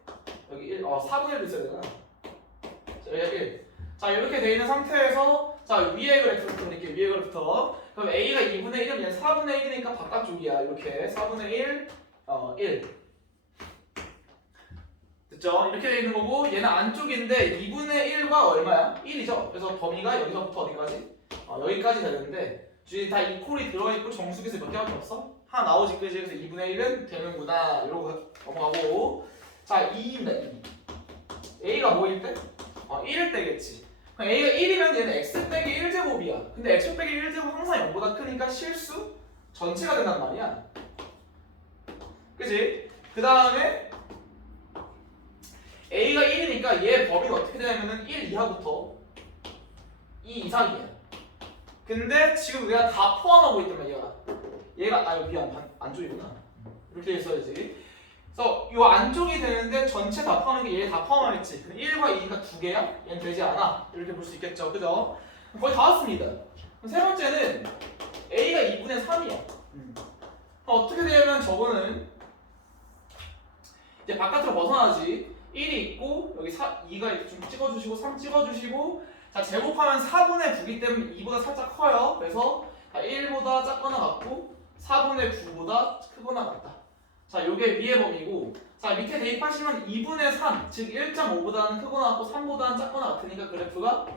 여기 1 4분의 1도 있어야 되나? 자 여기 1. 자 이렇게 돼 있는 상태에서 자 위에 그래프부터 그릴게요. 위에 그래프부터. 그럼 a가 2분의 1이면 얘는 4분의 1이니까 바깥쪽이야. 이렇게 4분의 1 1 됐죠? 이렇게 돼 있는 거고 얘는 안쪽인데 2분의 1과 얼마야? 1이죠. 그래서 범위가 여기서부터 어디까지? 여기까지 되는데 주위 다 이퀄이 들어있고 정수기에서 몇 개밖에 없어? 하나 나오지 그지? 그래서 2분의 1은 되는구나 이러고 넘어가고 자 2입니다. 2 a가 뭐일 때? 1일 때겠지. 그럼 a가 1이면 얘는 x 빼기 1제곱이야. 근데 x 빼기 1제곱 항상 0보다 크니까 실수 전체가 된단 말이야. 그지? 그 다음에 a가 1이니까 얘 범위가 어떻게 되냐면은 1 이하부터 2 이상이야. 근데 지금 내가 다 포함하고 있단 말이야. 얘가 미안 안쪽이구나. 이렇게 있어야지. 그래서 이 안쪽이 되는데 전체 다 포함하는 게 얘 다 포함하겠지. 1과 2가 두 개야? 얘는 되지 않아. 이렇게 볼 수 있겠죠. 그죠? 거의 다 왔습니다. 세 번째는 a가 2분의 3이야. 어떻게 되냐면 저거는 이제 바깥으로 벗어나지. 1이 있고 여기 2가 좀 찍어주시고 3 찍어주시고 자 제곱하면 4분의 9기 때문에 2보다 살짝 커요. 그래서 1보다 작거나 같고 4분의 9보다 크거나 같다. 자 요게 위의 범위고 자 밑에 대입하시면 2분의 3 즉 1.5보다는 크거나 같고 3보다는 작거나 같으니까 그래프가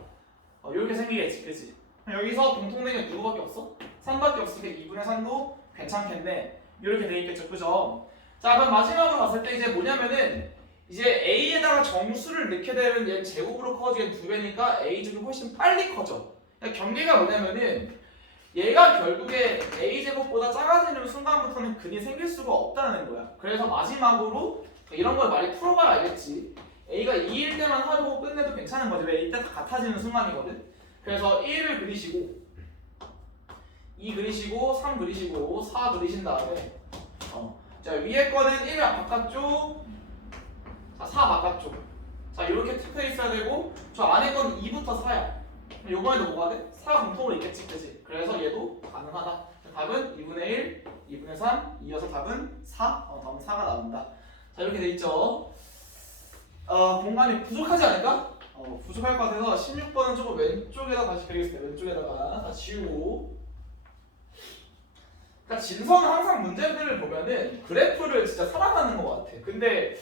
이렇게 생기겠지. 그치? 여기서 공통된 게 누구밖에 없어? 3밖에 없으니까 2분의 3도 괜찮겠네. 이렇게 돼 있겠죠. 그죠? 자 그럼 마지막으로 봤을 때 이제 뭐냐면은 이제 a에다가 정수를 넣게 되면 얘는 제곱으로 커지게 2배니까 a제곱이 훨씬 빨리 커져. 그러니까 경계가 뭐냐면은 얘가 결국에 a제곱보다 작아지는 순간부터는 근이 생길 수가 없다는 거야. 그래서 마지막으로 이런 걸 많이 풀어봐야 알겠지. a가 2일 때만 하고 끝내도 괜찮은 거지. 왜 이때 다 같아지는 순간이거든. 그래서 1을 그리시고 2 그리시고 3 그리시고 4 그리신 다음에 자 위에 거는 1 바깥쪽 자, 4 바깥쪽. 자, 이렇게 투표해 있어야 되고, 저 안에 건 2부터 4야. 요번에도 뭐가 돼? 4가 공통으로 있겠지, 그치? 그래서 얘도 가능하다. 답은 2분의 1, 2분의 3, 이어서 답은 4. 답은 4가 나온다. 자, 이렇게 돼 있죠. 공간이 부족하지 않을까? 부족할 것 같아서 16번은 조금 왼쪽에다 다시 그리겠습니다. 왼쪽에다가 다 지우고. 그러니까 진서는 항상 문제들을 보면은 그래프를 진짜 사랑하는 것 같아. 근데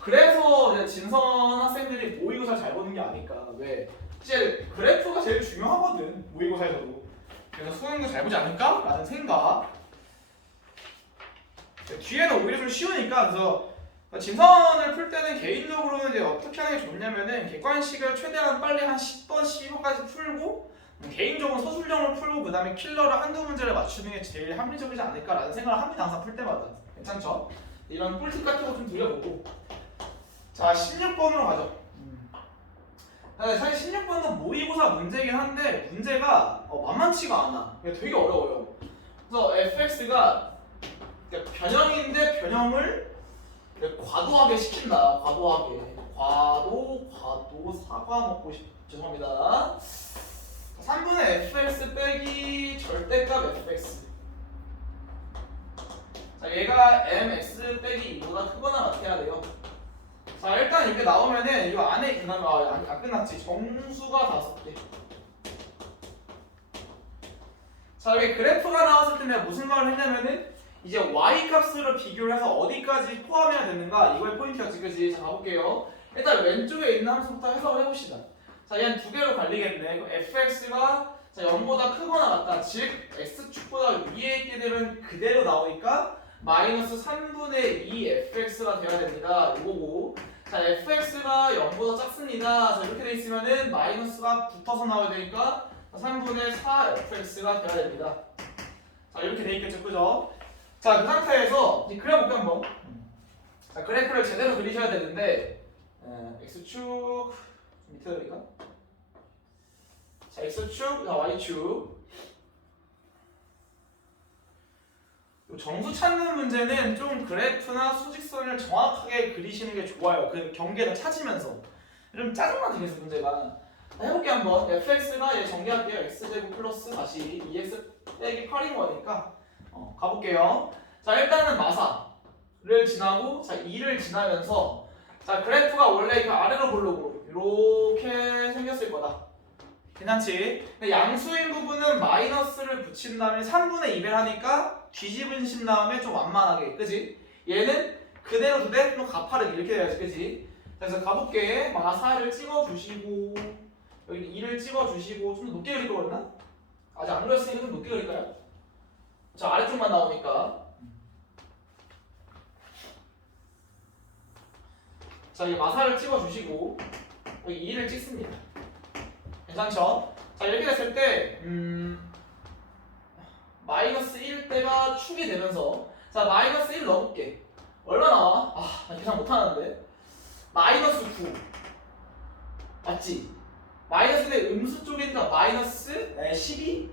그래서 이제 진선 학생들이 모의고사 잘 보는 게 아닐까. 왜? 이제 그래프가 제일 중요하거든. 모의고사에서도. 그래서 수능도 잘 보지 않을까? 라는 생각. 뒤에는 오히려 좀 쉬우니까. 그래서 진선을 풀 때는 개인적으로는 이제 어떻게 하는 게 좋냐면은 객관식을 최대한 빨리 한 10번, 12번까지 풀고 개인적으로 서술형을 풀고 그 다음에 킬러를 한두 문제를 맞추는 게 제일 합리적이지 않을까라는 생각을 합니다. 항상 풀 때마다. 괜찮죠? 이런 꿀팁 같은 거 좀 드려보고. 자, 16번으로 가죠. 사실 16번은 모의고사 문제긴 한데 문제가 만만치가 않아. 되게 어려워요. 그래서 fx가 변형인데 변형을 과도하게 시킨다. 과도하게. 과도 사과 먹고 죄송합니다. 3분의 fx 빼기 절대값 fx. 자, 얘가 mx 빼기 2보다 크거나 같아야 돼요. 자, 일단 이렇게 나오면은 이 안에 그나마 안 끝났지. 정수가 5개. 자, 여기 그래프가 나왔을 때 내가 무슨 말을 했냐면은 이제 y 값으로 비교를 해서 어디까지 포함해야 되는가 이거의 포인트였지. 그지? 자, 가볼게요. 일단 왼쪽에 있는 함수부터 해석을 해봅시다. 자, 얘는 두 개로 갈리겠네. fx가 0보다 크거나 같다. 즉 x축보다 위에 있게 되면 그대로 나오니까 마이너스 3분의 2 fx가 돼야 됩니다. 이거고. 자, fx가 0보다 작습니다. 자, 이렇게 돼 있으면은 마이너스가 붙어서 나와야 되니까 3분의 4fx가 돼야 됩니다. 자, 이렇게 돼 있겠죠, 그죠? 자, 그 상태에서 이제 그려볼게요, 한번. 자, 그래프를 제대로 그리셔야 되는데, x축 밑에 그릴까? 자, x축, y축. 정수 찾는 문제는 좀 그래프나 수직선을 정확하게 그리시는 게 좋아요. 그 경계를 찾으면서. 좀 짜증나 되겠어, 문제가. 해볼게 한번. fx가 얘 정리할게요. x제곱 플러스 다시 2x 빼기 8인 거니까 가볼게요. 자, 일단은 마사를 지나고 자 2를 지나면서 자 그래프가 원래 그 아래로 볼록으로 이렇게 생겼을 거다. 괜찮지? 근데 양수인 부분은 마이너스를 붙인 다음에 3분의 2를 하니까 뒤집으신 다음에 좀 완만하게, 그지? 얘는 그대로 두되 좀 가파르게 이렇게 돼야지, 그지? 그래서 가볼게. 마사를 찍어주시고 여기 2를 찍어주시고 좀 더 높게 그릴 거 그랬나? 아직 안 그렸으니까 좀 높게 그릴까요? 자, 아래쪽만 나오니까. 자, 이 마사를 찍어주시고 여기 2를 찍습니다. 괜찮죠? 자, 이렇게 됐을 때 마이너스 1 때가 축이 되면서 자, 마이너스 1 넣어볼게. 얼마 나와? 아, 나 계산 못하는데. 마이너스 9 맞지? 마이너스인데 음수 쪽이니까 마이너스 12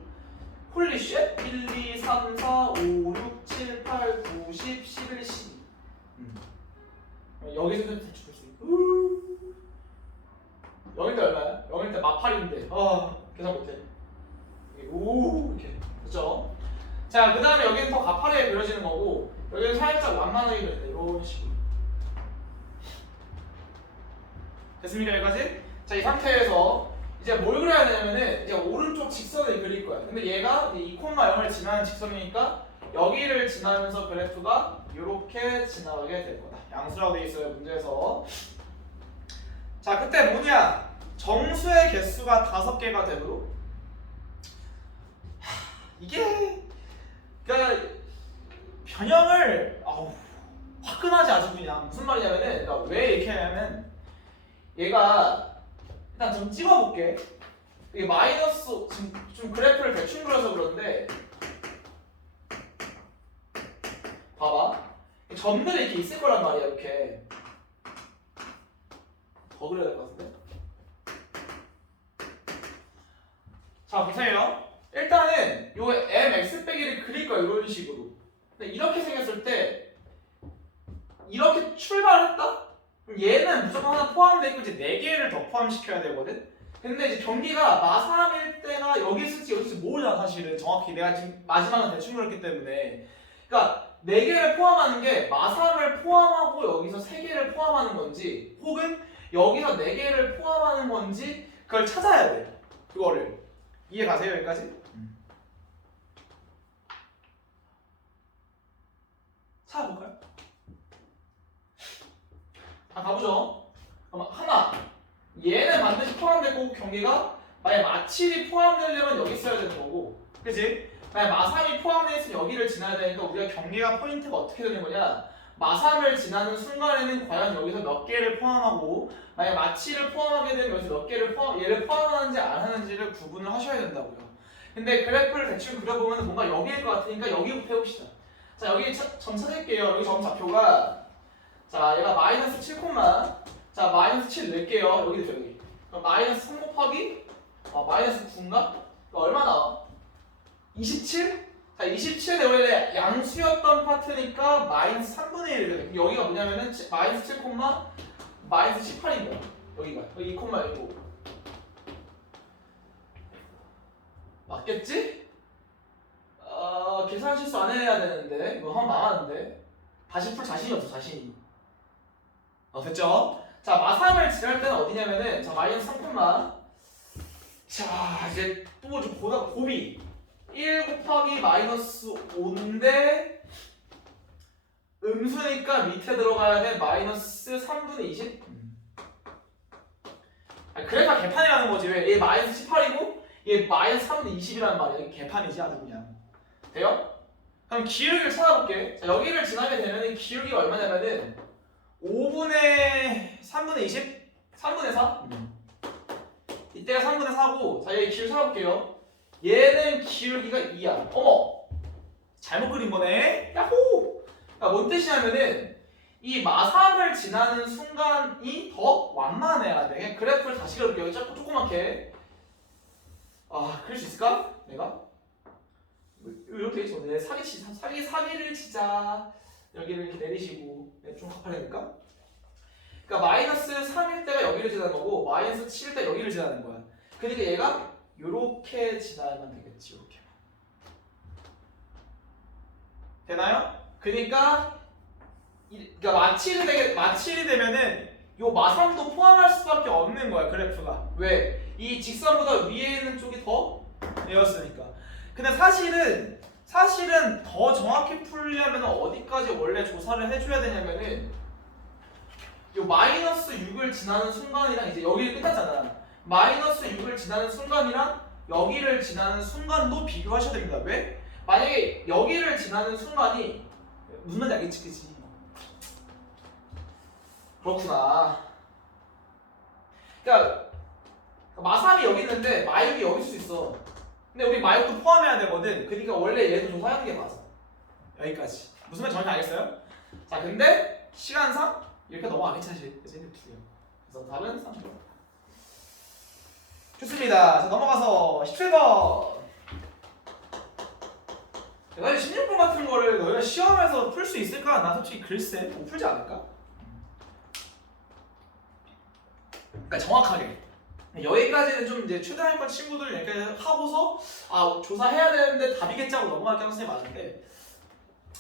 홀리쉣 1, 2, 3, 4, 5, 6, 7, 8, 9, 10, 11, 12 여기서 좀 대충 볼수 있고 0일 때 얼마야? 0일 때 마팔인데 계산 못해. 오 이렇게 그렇죠? 자, 그 다음에 여기는 더 가파르게 그려지는 거고 여기는 살짝 완만하게 그려진다. 이런 식으로 됐습니까? 여기까지? 자, 이 상태에서 이제 뭘 그려야 되냐면은 이제 오른쪽 직선을 그릴 거야. 근데 얘가 2,0을 지나는 직선이니까 여기를 지나면서 그래프가 이렇게 지나가게 될 거다. 양수라고 돼 있어요, 문제에서. 자, 그때 뭐냐? 정수의 개수가 5개가 되도록 이게 그러니까 변형을 화끈하지 아주 그냥. 무슨 말이냐면은 그러니까 왜 이렇게 하냐면 얘가 일단 좀 찍어볼게. 이게 마이너스 좀 그래프를 대충 그려서 그런데 봐봐. 점들이 이렇게 있을 거란 말이야. 이렇게 더 그려야 될 것 같은데. 자, 보세요. 일단은 요 mx 빼기를 그릴 거야. 이런 식으로. 근데 이렇게 생겼을 때 이렇게 출발했다? 그럼 얘는 무조건 하나 포함되어 있고 이제 4개를 더 포함시켜야 되거든? 근데 이제 경기가 마3일 때가 여기 있을지 여기 있을지 모르잖아, 사실은. 정확히 내가 지금 마지막은 대충 그렸기 때문에. 그러니까 4개를 포함하는 게 마3을 포함하고 여기서 3개를 포함하는 건지 혹은 여기서 4개를 포함하는 건지 그걸 찾아야 돼. 그거를. 이해 가세요, 여기까지? 찾아볼까요? 가보죠. 그럼 하나, 얘는 반드시 포함될 거고 경계가 만약 마7이 포함되려면 여기 써야 되는 거고, 그치? 만약 마3이 포함되어 있으면 여기를 지나야 되니까 우리가 경계가 포인트가 어떻게 되는 거냐? 마3을 지나는 순간에는 과연 여기서 몇 개를 포함하고 만약 마7을 포함하게 되면 여기서 몇 개를 얘를 포함하는지 안 하는지를 구분을 하셔야 된다고요. 근데 그래프를 대충 그려보면 뭔가 여기일 것 같으니까 여기부터 해봅시다. 자, 여기 점 찾을게요. 여기 점 좌표가 자, 얘가 마이너스 7, 자, 마이너스 7 낼게요. 여기 되죠, 여기. 그럼 마이너스 3 곱하기 마이너스 9인가? 얼마 나와? 27? 자, 27에 원래 양수였던 파트니까 마이너스 3분의 1이 되네. 여기가 뭐냐면은 마이너스 7, 마이너스 18인 거야. 여기가. 여기 2,1고. 맞겠지? 계산 실수 안 해야 되는데. 이거 한번 망하는데. 다시 풀 자신이 없어, 자신이. 됐죠? 자, 마3을 지날 때는 어디냐면은 자, 마이너스 3, 자, 이제 또 좀 보다 곱이 1 곱하기 마이너스 5인데 음수니까 밑에 들어가야 돼. 마이너스 3분의 20? 그래서 개판이 가는 거지. 왜? 얘 마이너스 18이고 얘 마이너스 3분의 20이란 말이야. 이게 개판이지 아주 그냥. 돼요? 그럼 기울기를 찾아볼게. 자, 여기를 지나게 되면 기울기가 얼마냐면은 5분의 3분의 20? 3분의 4? 이때가 3분의 4고 자, 여기 기울 찾아볼게요. 얘는 기울기가 2야. 어머! 잘못 그린 거네. 야호! 그러니까 뭔 뜻이냐면은 이 마삼을 지나는 순간이 더 완만해야 돼. 그냥 그래프를 다시 그려볼게요. 여기 조그맣게. 그릴 수 있을까? 내가? 이렇게 해줘. 네, 사기를 치자. 여기를 이렇게 내리시고. 네, 좀 가파르니까. 그러니까 마이너스 3일 때가 여기를 지나는 거고 마이너스 7일 때 여기를 지나는 거야. 그러니까 얘가 요렇게 지나면 되겠지. 요렇게. 되나요? 그러니까 마칠이 되면은 요 마삼도 포함할 수밖에 없는 거야. 그래프가. 왜? 이 직선보다 위에 있는 쪽이 더 내었으니까. 근데 사실은 더 정확히 풀려면 어디까지 원래 조사를 해줘야 되냐면은 요 마이너스 6을 지나는 순간이랑 이제 여기를 끝났잖아. 마이너스 6을 지나는 순간이랑 여기를 지나는 순간도 비교하셔야 됩니다. 왜? 만약에 여기를 지나는 순간이 무슨 말인지 알겠지? 그치? 그렇구나. 그러니까 마삼이 여기 있는데 마육이 여기 있을 수 있어. 근데 우리 마육도 포함해야 되거든. 그러니까 원래 얘도 조사하는 게 맞아. 여기까지. 무슨 말인지 정확히 알겠어요? 자, 근데 시간상 이렇게 넘어가겠지 사실. 그래서 얘는 2요. 그래서 답은 3번. 좋습니다. 자, 넘어가서 17번. 내가 16번 같은 거를 너희가 시험에서 풀 수 있을까? 나 솔직히 글쎄 못 풀지 않을까? 그러니까 정확하게 여기까지는 좀 이제 최대한권 친구들 이렇게 하고서 조사해야 되는데 답이겠지 하고 넘어갈 가능성이 많은데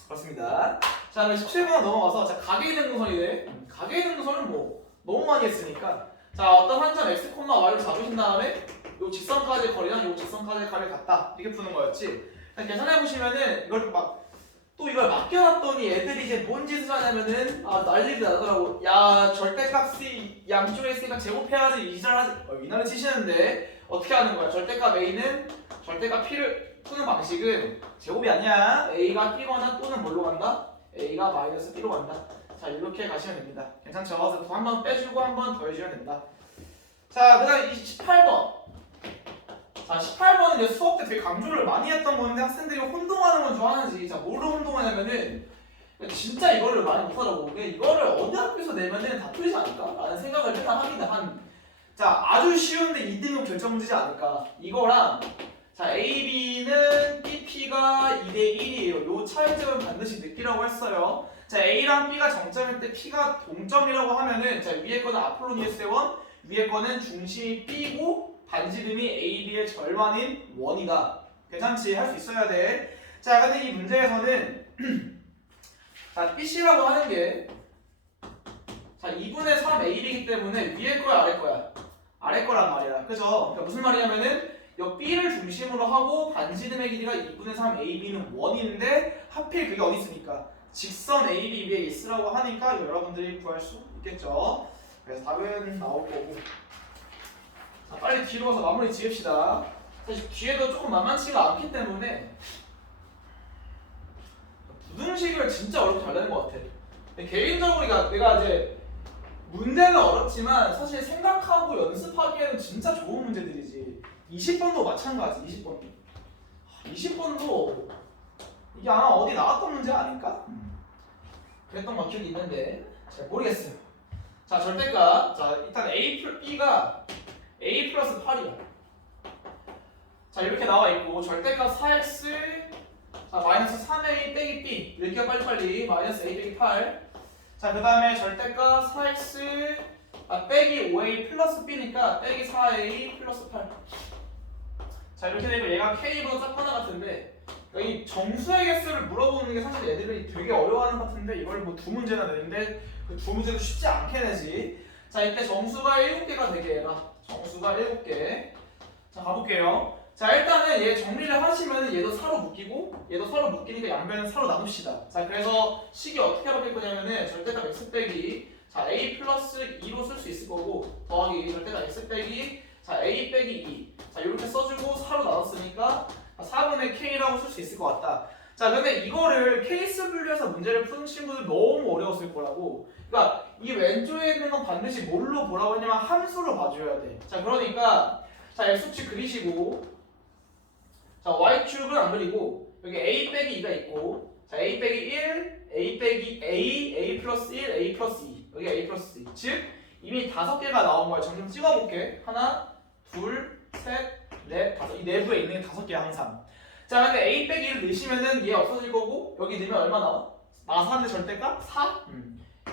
그렇습니다. 자, 그럼 17번 넘어가서 자, 가계의 등분선이래. 가계의 등분선은 뭐 너무 많이 했으니까 자, 어떤 한 점 x, y를 잡으신 다음에 요 직선까지의 거리랑 요 직선까지의 거리를 같다 이렇게 푸는 거였지. 계산해 보시면은 이걸 맡겨놨더니 애들이 이제 뭔 짓을 하냐면은 난리가 나더라고. 야, 절대값이 양쪽에 있으니까 제곱해야지 이날을 치시는데 어떻게 하는 거야? 절대값 A는 절대값 P를 푸는 방식은 제곱이 아니야. A가 B거나 또는 뭘로 간다? A가 마이너스 B로 간다. 자, 이렇게 가시면 됩니다. 괜찮죠? 그래서 한 번 빼주고 한 번 더해주면 된다. 자, 그 다음에 18번. 자, 18번은 이제 수업 때 되게 강조를 많이 했던 건데 학생들이 혼동하는 건 좋아하는지 자, 뭐로 혼동하냐면은 진짜 이거를 많이 못하더라고. 이거를 어디 학교에서 내면은 다 풀리지 않을까? 라는 생각을 맨날 합니다. 자, 아주 쉬운데 2등급 결정 문제지 않을까? 이거랑 자, AB는 BP가 2대 1이에요. 요 차이점은 반드시 느끼라고 했어요. 자, A랑 B가 정점일 때 P가 동점이라고 하면은 자, 위에 거는 아폴로니의 세원, 위에 거는 중심이 B고 반지름이 AB의 절반인 1이다. 괜찮지? 할 수 있어야 돼. 자, 근데 이 문제에서는 자, BC라고 하는 게 자, 2분의 3 AB이기 때문에 위에 거야, 아래 거야? 아래 거란 말이야. 그죠? 그러니까 무슨 말이냐면은 이 B를 중심으로 하고 반지름의 길이가 2분의 3 AB는 1인데 하필 그게 어디 있으니까 직선 AB 위에 있으라고 하니까 여러분들이 구할 수 있겠죠. 그래서 답은 나올 거고. 자, 빨리 뒤로 가서 마무리 지읍시다. 사실 뒤에도 조금 만만치가 않기 때문에 부등식을 진짜 어렵게 잘 내는 것 같아. 개인적으로 내가 이제 문제는 어렵지만 사실 생각하고 연습하기에는 진짜 좋은 문제들이지. 20번도 마찬가지. 20번도. 20번도 이게 아마 어디 나왔던 문제 아닐까? 그랬던 것 기억이 있는데 잘 모르겠어요. 자, 절대값. 자, 일단 B가 A 플러스 8이야. 자, 이렇게 나와 있고 절대값 4x 자, 마이너스 3a 빼기 b 읽기가 빨리빨리 마이너스 a 빼기 8. 자, 그 다음에 절대값 4x 빼기 5a 플러스 b니까 빼기 4a 플러스 8. 자, 이렇게 되고 얘가 k보다 짝하나 같은데 이 정수의 개수를 물어보는 게 사실 애들이 되게 어려워하는 것 같은데 이걸 뭐 두 문제나 내는데 그 두 문제도 쉽지 않게 내지. 자, 이때 정수가 7개가 되게 해라. 정수가 7개. 자, 가볼게요. 자, 일단은 얘 정리를 하시면 얘도 사로 묶이고 얘도 사로 묶이니까 양변은 사로 나눕시다. 자, 그래서 식이 어떻게 바뀔 거냐면은 절대값 x 빼기 자, a 플러스 2로 쓸 수 있을 거고 더하기 절대값 x 빼기 자, a 빼기 2. 자, 이렇게 써주고 사로 나눴으니까 4분의 k라고 쓸 수 있을 것 같다. 자, 근데 이거를 케이스 분류해서 문제를 푸는 친구들 너무 어려웠을 거라고. 그러니까 이 왼쪽에 있는 건 반드시 뭘로 보라고 했냐면 함수로 봐줘야 돼. 자, 그러니까 자, x축 그리시고 자 y축은 안 그리고 여기 a 빼기 2가 있고 자 a 빼기 1, a 빼기 a 플러스 1, a 플러스 2 여기 a 플러스 2 즉 이미 5개가 나온 거야. 점점 찍어볼게. 하나, 둘, 셋, 넷, 다섯. 이 내부에 있는 게 5개야 항상. 자 근데 a 빼기 1을 넣으시면은 얘 없어질 거고 여기 넣으면 얼마 나와? 나사는데 절대값? 4?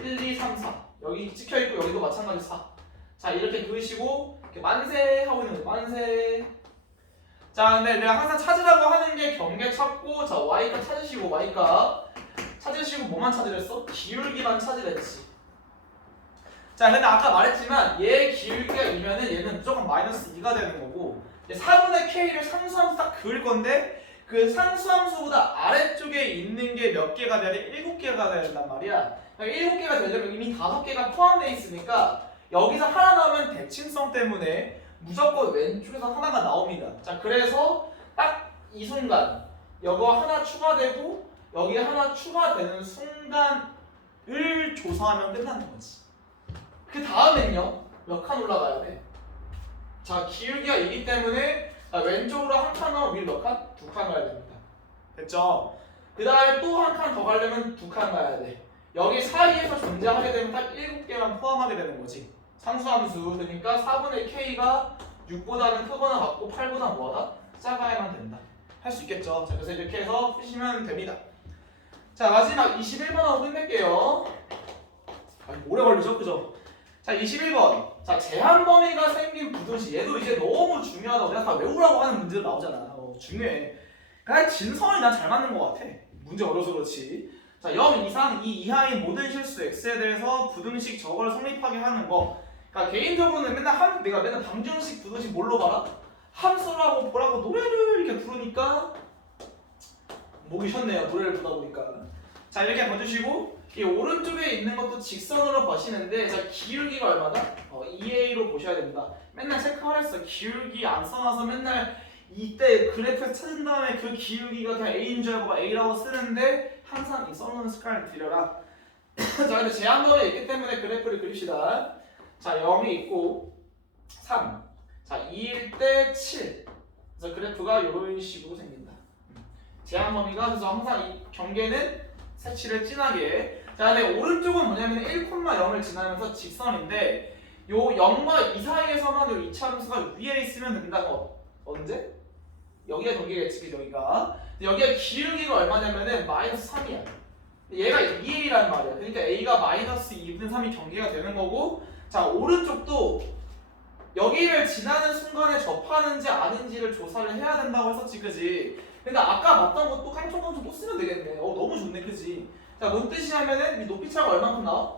1, 2, 3, 4 여기 찍혀있고 여기도 마찬가지 4. 자 이렇게 그으시고 이렇게 만세 하고 있는 거예요. 만세. 자 근데 내가 항상 찾으라고 하는 게 경계 찾고 자 y값 찾으시고 y값 찾으시고 뭐만 찾으랬어? 기울기만 찾으랬지. 자 근데 아까 말했지만 얘 기울기가 2면은 얘는 무조건 마이너스 2가 되는 거고 4분의 k를 상수함수 딱 그을 건데 그 상수함수보다 아래쪽에 있는 게 몇 개가 돼야 돼? 7개가 돼야 된단 말이야. 7개가 되려면 이미 5개가 포함되어 있으니까 여기서 하나 나오면 대칭성 때문에 무조건 왼쪽에서 하나가 나옵니다. 자 그래서 딱 이 순간 이거 하나 추가되고 여기 하나 추가되는 순간을 조사하면 끝나는 거지. 그 다음엔요 몇 칸 올라가야 돼? 자 기울기가 2기 때문에 왼쪽으로 한 칸 나오면 위로 몇 칸? 2칸 가야 됩니다. 됐죠? 그 다음에 또 한 칸 더 가려면 2칸 가야 돼. 여기 사이에서 존재하게 되면 딱 7개만 포함하게 되는 거지. 상수함수 그러니까 4분의 k가 6보다는 크거나 같고 8보다 뭐하다? 작아야만 된다. 할 수 있겠죠? 자 그래서 이렇게 해서 푸시면 됩니다. 자 마지막 21번하고 끝낼게요. 아니 오래 걸리죠? 그죠? 자 21번 자 제한 범위가 생긴 부등식 얘도 이제 너무 중요하다고 내가 다 외우라고 하는 문제도 나오잖아. 중요해. 그냥 진성이 난 잘 맞는 것 같아. 문제 어려서 그렇지. 자 0 이상 2 이하인 모든 실수 x에 대해서 부등식 저걸 성립하게 하는 거. 그러니까 개인적으로는 내가 맨날 방정식 부등식 뭘로 봐라? 함수라고 보라고 노래를 이렇게 부르니까 목이 쉬었네요. 노래를 부르다 보니까. 자 이렇게 봐주시고 이 오른쪽에 있는 것도 직선으로 보시는데 자 기울기가 얼마다? 2a로 보셔야 됩니다. 맨날 체크하랬어. 기울기 안 써놔서 맨날 이때 그래프에서 찾은 다음에 그 기울기가 그냥 a인 줄 알고 a라고 쓰는데 항상 이 써놓는 습관을 들여라. 자 근데 제한범위가 있기 때문에 그래프를 그립시다. 자 0이 있고 3 자 2일 때 7 그래서 그래프가 이런 식으로 생긴다. 제한범위가 그래서 항상 이 경계는 색칠을 진하게. 자 근데 오른쪽은 뭐냐면 1,0을 지나면서 직선인데 요 0과 2 사이에서만 요 이차함수가 위에 있으면 된다. 언제? 여기가 경계겠지. 여기가 기울기가 얼마냐면은 마이너스 3이야. 얘가 2a란 말이야. 그러니까 a가 마이너스 2분의 3이 경계가 되는 거고 자 오른쪽도 여기를 지나는 순간에 접하는지 아닌지를 조사를 해야 된다고 했었지. 그지? 그러니까 아까 봤던 것도 깡총깡총 또 쓰면 되겠네. 너무 좋네. 그지? 자 뭔 뜻이냐면은 이 높이 차가 얼마큼 나와?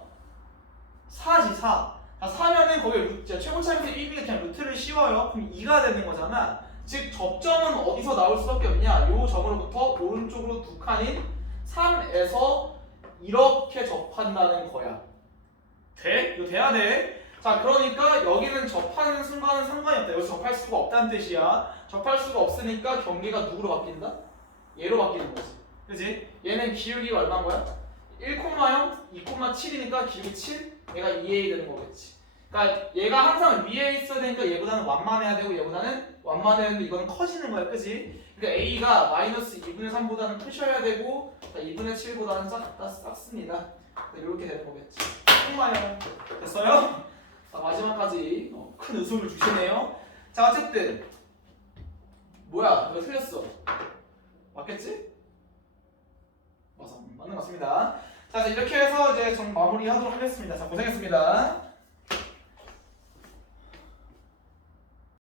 4지 4. 자 4면은 거기 최고차에서 1이니까 그냥 루트를 씌워요. 그럼 2가 되는 거잖아. 즉 접점은 어디서 나올 수밖에 없냐? 요 점으로부터 오른쪽으로 2칸인 3에서 이렇게 접한다는 거야. 돼? 이거 돼야 돼. 자 그러니까 여기는 접하는 순간은 상관이 없다. 여기서 접할 수가 없다는 뜻이야. 접할 수가 없으니까 경계가 누구로 바뀐다? 얘로 바뀌는 거지. 그지? 얘는 기울기가 얼마인 거야? 1,0, 2,7이니까 기울기 7? 얘가 2a 되는 거겠지. 그러니까 얘가 항상 위에 있어야 되니까 얘보다는 완만해야 되고 얘보다는 완만해야 되는데 이거는 커지는 거야. 그지? 그러니까 a가 마이너스 2분의 3보다는 크셔야 되고 2분의 7보다는 작습니다. 이렇게 되는 거겠지. 정말요. 됐어요? 자, 마지막까지 큰 웃음을 주시네요. 자 어쨌든 뭐야 이거 틀렸어. 맞겠지? 맞아 맞는 것 같습니다. 자 이렇게 해서 이제 좀 마무리하도록 하겠습니다. 자 고생했습니다.